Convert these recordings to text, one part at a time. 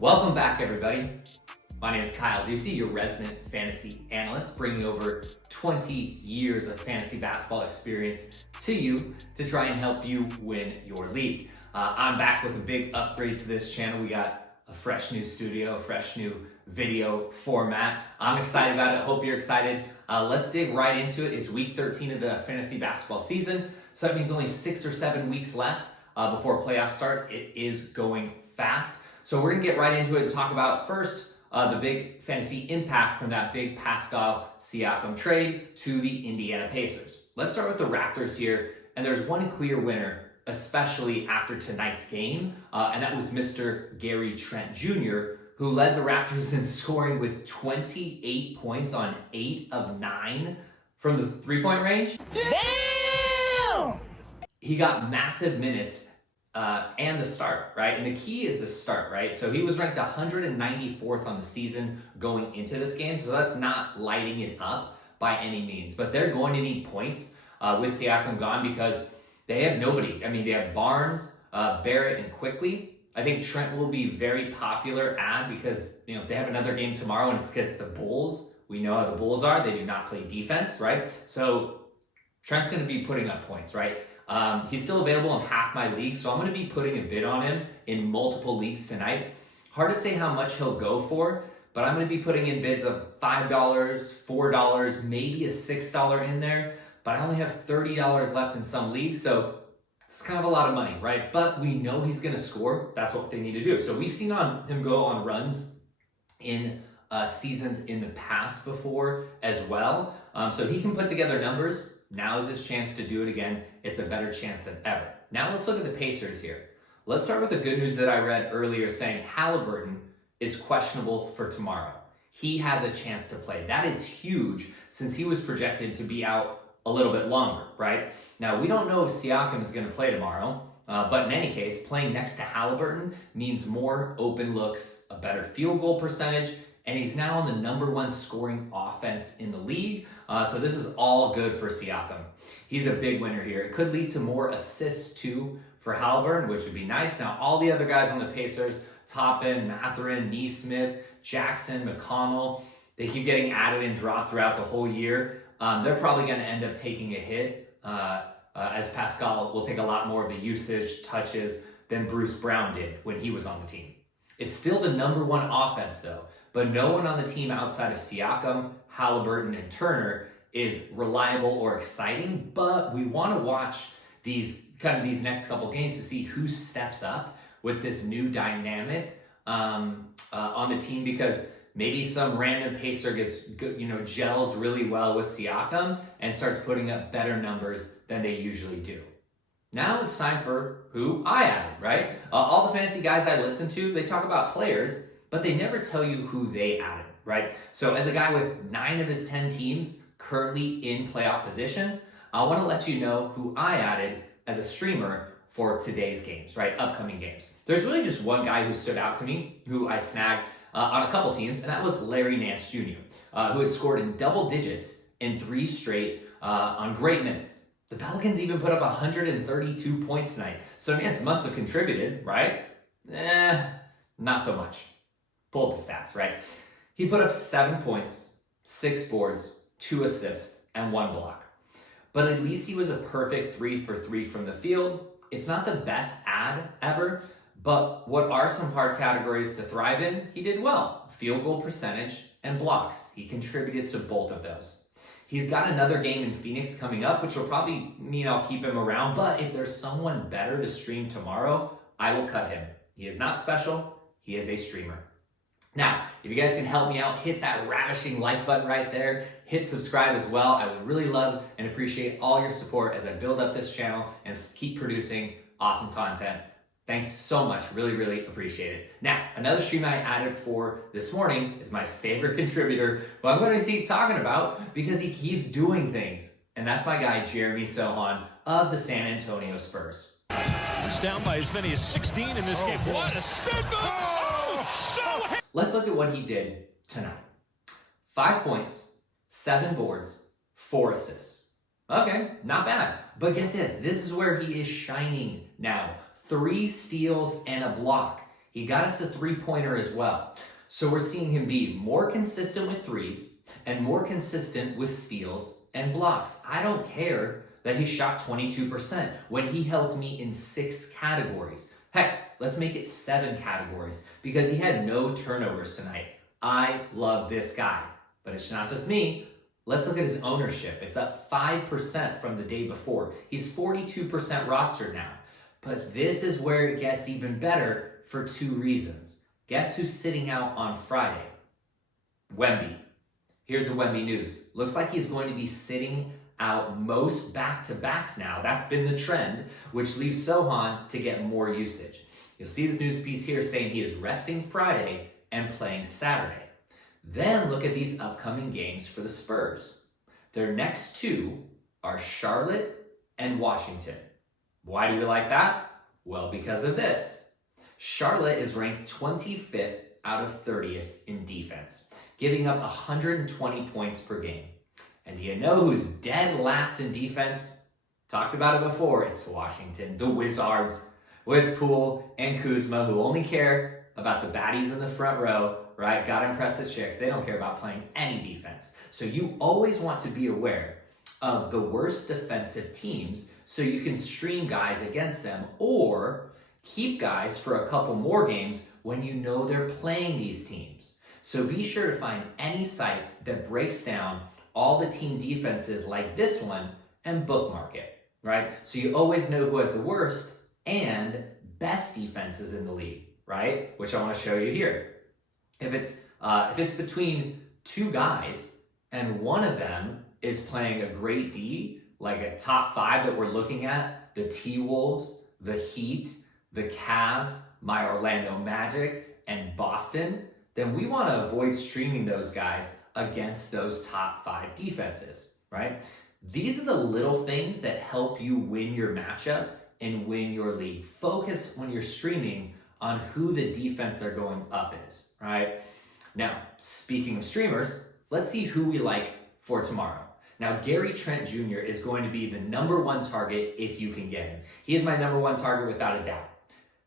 Welcome back, everybody. My name is Kyle Ducey, your resident fantasy analyst, bringing over 20 years of fantasy basketball experience to you to try and help you win your league. I'm back with a big upgrade to this channel. We got a fresh new studio, a fresh new video format. I'm excited about it. Hope you're excited. Let's dig right into it. It's week 13 of the fantasy basketball season, so that means only 6 or 7 weeks left before playoffs start. It is going fast. So we're gonna get right into it and talk about first the big fantasy impact from that big Pascal Siakam trade to the Indiana Pacers. Let's start with the Raptors here, and there's one clear winner, especially after tonight's game, and that was Mr. Gary Trent Jr., who led the Raptors in scoring with 28 points on 8 of 9 from the three-point range. Damn! He got massive minutes and the start, right? And the key is the start, right? So he was ranked 194th on the season going into this game, so that's not lighting it up by any means. But they're going to need points with Siakam gone because they have nobody. I mean, they have Barnes, Barrett, and Quickly. I think Trent will be very popular because they have another game tomorrow and it's against the Bulls. We know how the Bulls are. They do not play defense, right? So Trent's going to be putting up points, right? He's still available in half my league, so I'm going to be putting a bid on him in multiple leagues tonight. Hard to say how much he'll go for, but I'm going to be putting in bids of $5, $4, maybe a $6 in there, but I only have $30 left in some leagues, so it's kind of a lot of money, right? But we know he's going to score. That's what they need to do. So we've seen him go on runs in seasons in the past before as well. So he can put together numbers. Now is his chance to do it again. It's a better chance than ever. Now let's look at the Pacers here. Let's start with the good news that I read earlier saying Halliburton is questionable for tomorrow. He has a chance to play. That is huge since he was projected to be out a little bit longer, right? Now, we don't know if Siakam is going to play tomorrow, but in any case, playing next to Halliburton means more open looks, a better field goal percentage, and he's now on the #1 scoring offense in the league. So this is all good for Siakam. He's a big winner here. It could lead to more assists too for Halliburton, which would be nice. Now, all the other guys on the Pacers, Toppin, Mathurin, Nesmith, Jackson, McConnell, they keep getting added and dropped throughout the whole year. They're probably going to end up taking a hit as Pascal will take a lot more of the usage, touches than Bruce Brown did when he was on the team. It's still the #1 offense though. But no one on the team outside of Siakam, Halliburton, and Turner is reliable or exciting. But we want to watch these next couple games to see who steps up with this new dynamic on the team, because maybe some random Pacer gels really well with Siakam and starts putting up better numbers than they usually do. Now it's time for who I added, right? All the fantasy guys I listen to, they talk about players, but they never tell you who they added, right? So as a guy with 9 of his 10 teams currently in playoff position, I want to let you know who I added as a streamer for today's games, right? Upcoming games. There's really just one guy who stood out to me, who I snagged on a couple teams, and that was Larry Nance Jr., who had scored in double digits in 3 straight on great minutes. The Pelicans even put up 132 points tonight. So Nance must have contributed, right? Not so much. Pull up the stats, right? He put up 7 points, 6 boards, 2 assists, and 1 block. But at least he was a perfect 3 for 3 from the field. It's not the best ad ever, but what are some hard categories to thrive in? He did well. Field goal percentage and blocks. He contributed to both of those. He's got another game in Phoenix coming up, which will probably mean I'll keep him around. But if there's someone better to stream tomorrow, I will cut him. He is not special. He is a streamer. Now, if you guys can help me out, hit that ravishing like button right there. Hit subscribe as well. I would really love and appreciate all your support as I build up this channel and keep producing awesome content. Thanks so much. Really, really appreciate it. Now, another stream I added for this morning is my favorite contributor, who I'm going to keep talking about because he keeps doing things. And that's my guy, Jeremy Soan of the San Antonio Spurs. He's down by as many as 16 in this game. What a spin move! Oh, so... Let's look at what he did tonight. 5 points, 7 boards, 4 assists. Okay, not bad. But get this. This is where he is shining now. 3 steals and a block. He got us a three-pointer as well. So we're seeing him be more consistent with threes and more consistent with steals and blocks. I don't care that he shot 22% when he helped me in 6 categories. Heck, let's make it 7 categories because he had no turnovers tonight. I love this guy, but it's not just me. Let's look at his ownership. It's up 5% from the day before. He's 42% rostered now. But this is where it gets even better for 2 reasons. Guess who's sitting out on Friday? Wemby. Here's the Wemby news. Looks like he's going to be sitting out most back-to-backs now. That's been the trend, which leaves Soan to get more usage. You'll see this news piece here saying he is resting Friday and playing Saturday. Then look at these upcoming games for the Spurs. Their next 2 are Charlotte and Washington. Why do we like that? Well, because of this. Charlotte is ranked 25th out of 30th in defense, giving up 120 points per game. And do you know who's dead last in defense? Talked about it before. It's Washington, the Wizards, with Poole and Kuzma, who only care about the baddies in the front row, right? Gotta impress the chicks. They don't care about playing any defense. So you always want to be aware of the worst defensive teams so you can stream guys against them or keep guys for a couple more games when you know they're playing these teams. So be sure to find any site that breaks down all the team defenses like this one and bookmark it, right? So you always know who has the worst and best defenses in the league, right? Which I want to show you here. If it's between 2 guys and one of them is playing a great D, like a top 5 that we're looking at, the T-Wolves, the Heat, the Cavs, my Orlando Magic, and Boston, then we want to avoid streaming those guys against those top 5 defenses, right? These are the little things that help you win your matchup and win your league. Focus when you're streaming on who the defense they're going up is, right? Now, speaking of streamers, let's see who we like for tomorrow. Now, Trent Jr. is going to be the #1 target if you can get him. He is my #1 target without a doubt.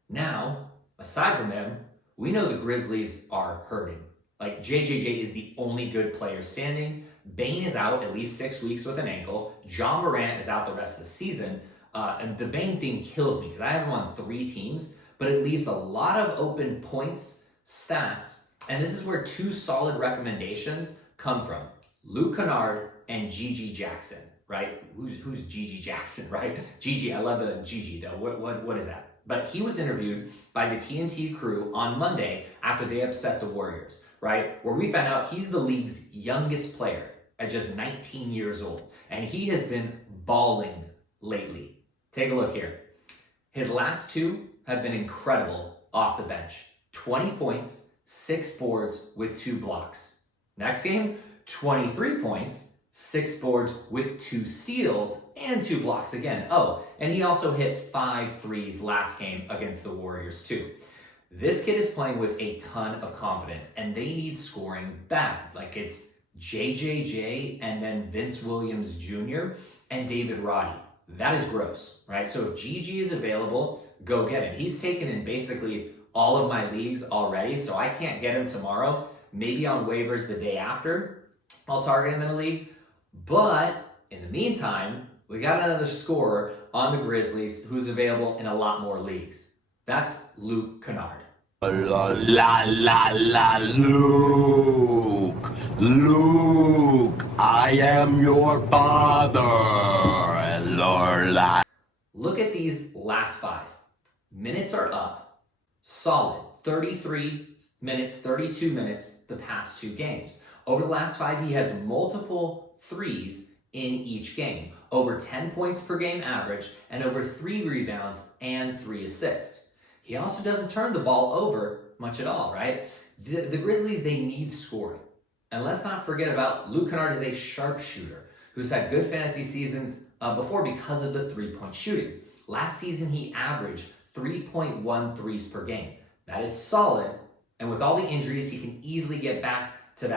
Now, aside from him, we know the Grizzlies are hurting. Like, JJJ is the only good player standing. Bane is out at least 6 weeks with an ankle. John Morant is out the rest of the season. And the Bane thing kills me because I have him on 3 teams, but it leaves a lot of open points, stats, and this is where 2 solid recommendations come from. Luke Kennard and Gigi Jackson, right? Who's Gigi Jackson, right? Gigi, I love the Gigi though. What is that? But he was interviewed by the TNT crew on Monday after they upset the Warriors, right? Where we found out he's the league's youngest player at just 19 years old. And he has been balling lately. Take a look here. His last 2 have been incredible off the bench. 20 points, 6 boards with 2 blocks. Next game, 23 points, 6 boards with 2 steals and 2 blocks again. Oh, and he also hit 5 threes last game against the Warriors too. This kid is playing with a ton of confidence and they need scoring bad. Like it's JJJ and then Vince Williams Jr. and David Roddy. That is gross, right? So if GG is available, go get him. He's taken in basically all of my leagues already, so I can't get him tomorrow. Maybe on waivers the day after, I'll target him in a league. But in the meantime, we got another scorer on the Grizzlies who's available in a lot more leagues. That's Luke Kennard. Luke, I am your father. Look at these last 5. Minutes are up, solid, 33 minutes, 32 minutes the past 2 games. Over the last 5, he has multiple threes in each game, over 10 points per game average, and over 3 rebounds and 3 assists. He also doesn't turn the ball over much at all, right? The Grizzlies, they need scoring. And let's not forget about Luke Kennard is a sharpshooter who's had good fantasy seasons before because of the 3-point shooting. Last season, he averaged 3.1 threes per game. That is solid. And with all the injuries, he can easily get back to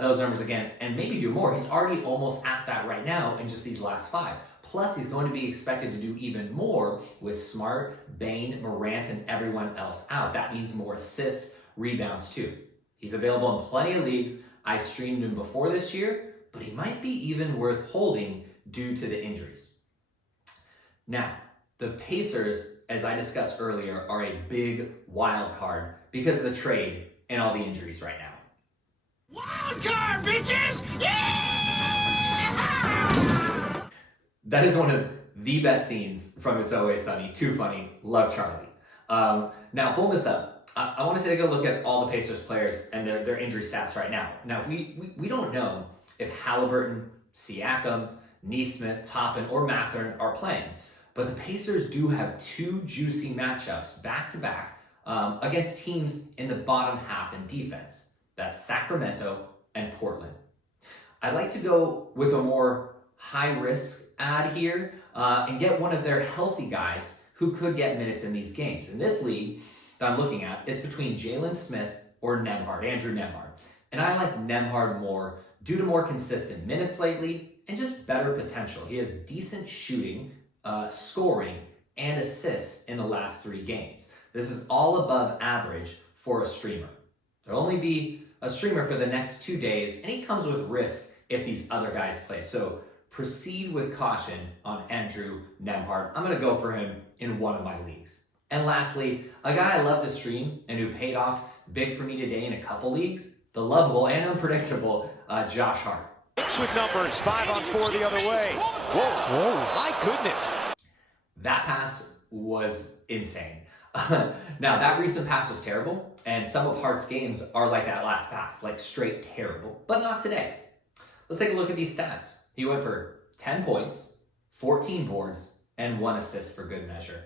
those numbers again and maybe do more. He's already almost at that right now in just these last 5. Plus, he's going to be expected to do even more with Smart, Bane, Morant, and everyone else out. That means more assists, rebounds too. He's available in plenty of leagues. I streamed him before this year, but he might be even worth holding due to the injuries. Now, the Pacers, as I discussed earlier, are a big wild card because of the trade and all the injuries right now. Wild card, bitches! Yeah! That is one of the best scenes from It's Always Sunny. Too funny. Love Charlie. Now, pulling this up, I want to take a look at all the Pacers players and their injury stats right now. Now, we don't know if Halliburton, Siakam, Nesmith, Toppin, or Matherin are playing, but the Pacers do have two juicy matchups back-to-back against teams in the bottom half in defense. That's Sacramento and Portland. I'd like to go with a more high-risk ad here and get one of their healthy guys who could get minutes in these games. In this league that I'm looking at, it's between Jalen Smith or Nembhard, Andrew Nembhard. And I like Nembhard more due to more consistent minutes lately and just better potential. He has decent shooting, scoring, and assists in the last 3 games. This is all above average for a streamer. There'll only be a streamer for the next 2 days, and he comes with risk if these other guys play. So proceed with caution on Andrew Nembhard. I'm going to go for him in one of my leagues. And lastly, a guy I love to stream and who paid off big for me today in a couple leagues, the lovable and unpredictable Josh Hart. With numbers, 5 on 4 the other way. Whoa, my goodness. That pass was insane. Now, that recent pass was terrible, and some of Hart's games are like that last pass, like straight terrible, but not today. Let's take a look at these stats. He went for 10 points, 14 boards, and 1 assist for good measure.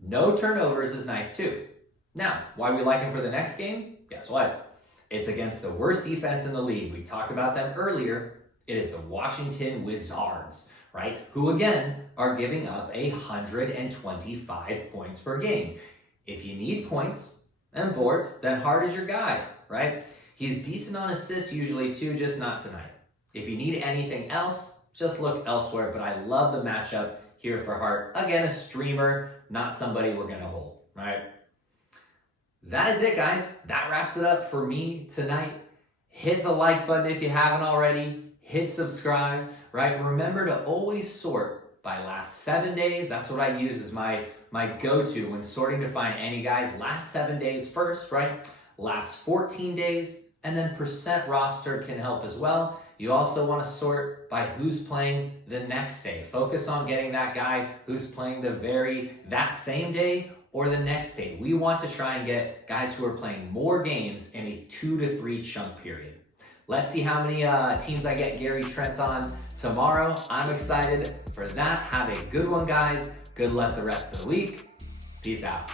No turnovers is nice too. Now, why we like him for the next game? Guess what? It's against the worst defense in the league. We talked about them earlier. It is the Washington Wizards, right? Who again are giving up 125 points per game. If you need points and boards, then Hart is your guy, right? He's decent on assists usually too, just not tonight. If you need anything else, just look elsewhere, but I love the matchup here for Hart. Again, a streamer, not somebody we're gonna hold, right? That is it, guys. That wraps it up for me tonight. Hit the like button if you haven't already. Hit subscribe, right? Remember to always sort by last 7 days. That's what I use as my go-to when sorting to find any guys. Last 7 days first, right? Last 14 days, and then percent rostered can help as well. You also want to sort by who's playing the next day. Focus on getting that guy who's playing that same day or the next day. We want to try and get guys who are playing more games in a 2 to 3 chunk period. Let's see how many teams I get Gary Trent on tomorrow. I'm excited for that. Have a good one, guys. Good luck the rest of the week. Peace out.